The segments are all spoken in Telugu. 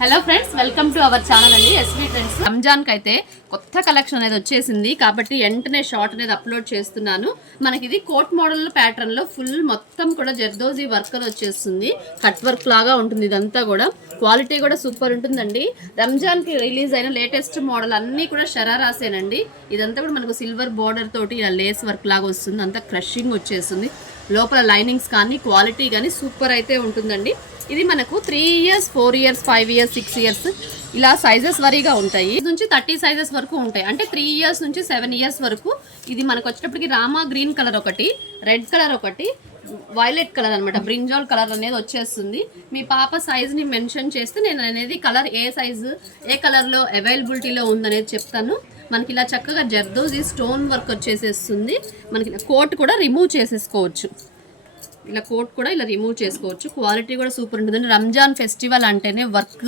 Hello friends, welcome to our channel అండి ఎస్వి ట్రెండ్స్. రంజాన్కి అయితే కొత్త కలెక్షన్ అనేది వచ్చేసింది కాబట్టి వెంటనే షార్ట్ అనేది అప్లోడ్ చేస్తున్నాను. మనకి ఇది కోట్ మోడల్ ప్యాటర్న్లో ఫుల్ మొత్తం కూడా జర్దోజీ వర్క్ వచ్చేస్తుంది. కట్ వర్క్ లాగా ఉంటుంది. ఇదంతా కూడా క్వాలిటీ కూడా సూపర్ ఉంటుందండి. రంజాన్కి రిలీజ్ అయిన లేటెస్ట్ మోడల్ అన్నీ కూడా షరారాసేనండి. ఇదంతా కూడా మనకు సిల్వర్ బార్డర్ తోటి ఇలా లేస్ వర్క్ లాగా వస్తుంది. అంతా క్రషింగ్ వచ్చేస్తుంది. లోపల లైనింగ్స్ కానీ క్వాలిటీ కానీ సూపర్ అయితే ఉంటుందండి. ఇది మనకు 3 years 4 years 5 years 6 years ఇలా సైజెస్ వరీగా ఉంటాయి. ఇది నుంచి 30 సైజెస్ వరకు ఉంటాయి. అంటే 3 years నుంచి 7 years వరకు. ఇది మనకు వచ్చేటప్పటికి రామా గ్రీన్ కలర్ ఒకటి, రెడ్ కలర్ ఒకటి, వైలెట్ కలర్ అనమాట, బ్రింజాల్ కలర్ అనేది వచ్చేస్తుంది. మీ పాప సైజ్ని మెన్షన్ చేస్తే నేను అనేది కలర్ ఏ సైజు ఏ కలర్లో అవైలబిలిటీలో ఉందనేది చెప్తాను. మనకి ఇలా చక్కగా జర్దోజీ స్టోన్ వర్క్ వచ్చేసేస్తుంది. మనకి కోట్ కూడా రిమూవ్ చేసేసుకోవచ్చు. ఇలా కోట్ కూడా ఇలా రిమూవ్ చేసుకోవచ్చు. క్వాలిటీ కూడా సూపర్ ఉంటుందండి. రంజాన్ ఫెస్టివల్ అంటేనే వర్క్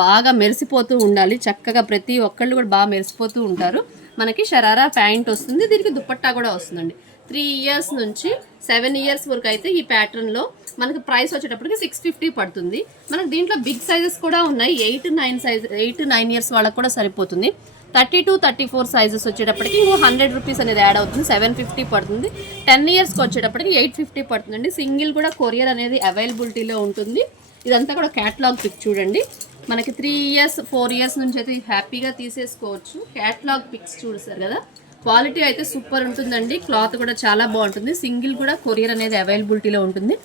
బాగా మెరిసిపోతూ ఉండాలి. చక్కగా ప్రతి ఒక్కళ్ళు కూడా బాగా మెరిసిపోతూ ఉంటారు. మనకి షరారా ప్యాంట్ వస్తుంది. దీనికి దుపట్టా కూడా వస్తుందండి. 3 years నుంచి 7 years వరకు అయితే ఈ ప్యాటర్న్లో మనకి ప్రైస్ వచ్చేటప్పటికి 650 పడుతుంది. మనకు దీంట్లో బిగ్ సైజెస్ కూడా ఉన్నాయి. 8-9 years వాళ్ళకి కూడా సరిపోతుంది. 32-34 సైజెస్ వచ్చేటప్పటికి ఇంకో 100 రూపీస్ అనేది యాడ్ అవుతుంది. 750 పడుతుంది. 10 yearsకి వచ్చేటప్పటికి 850 పడుతుందండి. సింగిల్ కూడా కొరియర్ అనేది అవైలబిలిటీలో ఉంటుంది. ఇదంతా కూడా క్యాటలాగ్ పిక్ చూడండి. మనకి 3 years 4 years నుంచి అయితే హ్యాపీగా తీసేసుకోవచ్చు. క్యాటలాగ్ పిక్స్ చూస్తారు కదా, క్వాలిటీ అయితే సూపర్ ఉంటుందండి. క్లాత్ కూడా చాలా బాగుంటుంది. సింగిల్ కూడా కొరియర్ అనేది అవైలబిలిటీలో ఉంటుంది.